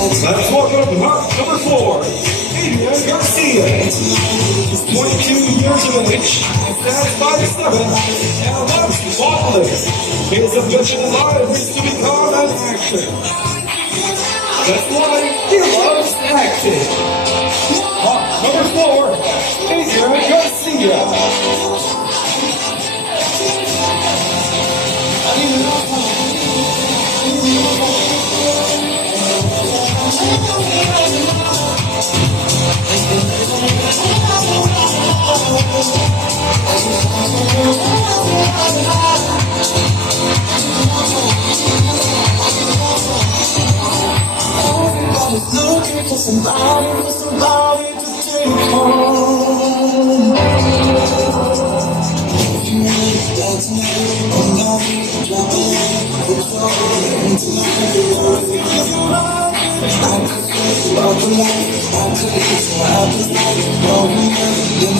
Let's welcome number 4, Adrian Garcia. He's 22 years of age, stands 5'7", and loves bottling. His ambition in life is to become an actor. That's why he loves acting. Number 4, Adrian Garcia. Looking for somebody to take home. If you need that tonight, I'm not drop a line, put your hand tonight. If you love me, I could feel about the life, I could eat so I was like, no, we never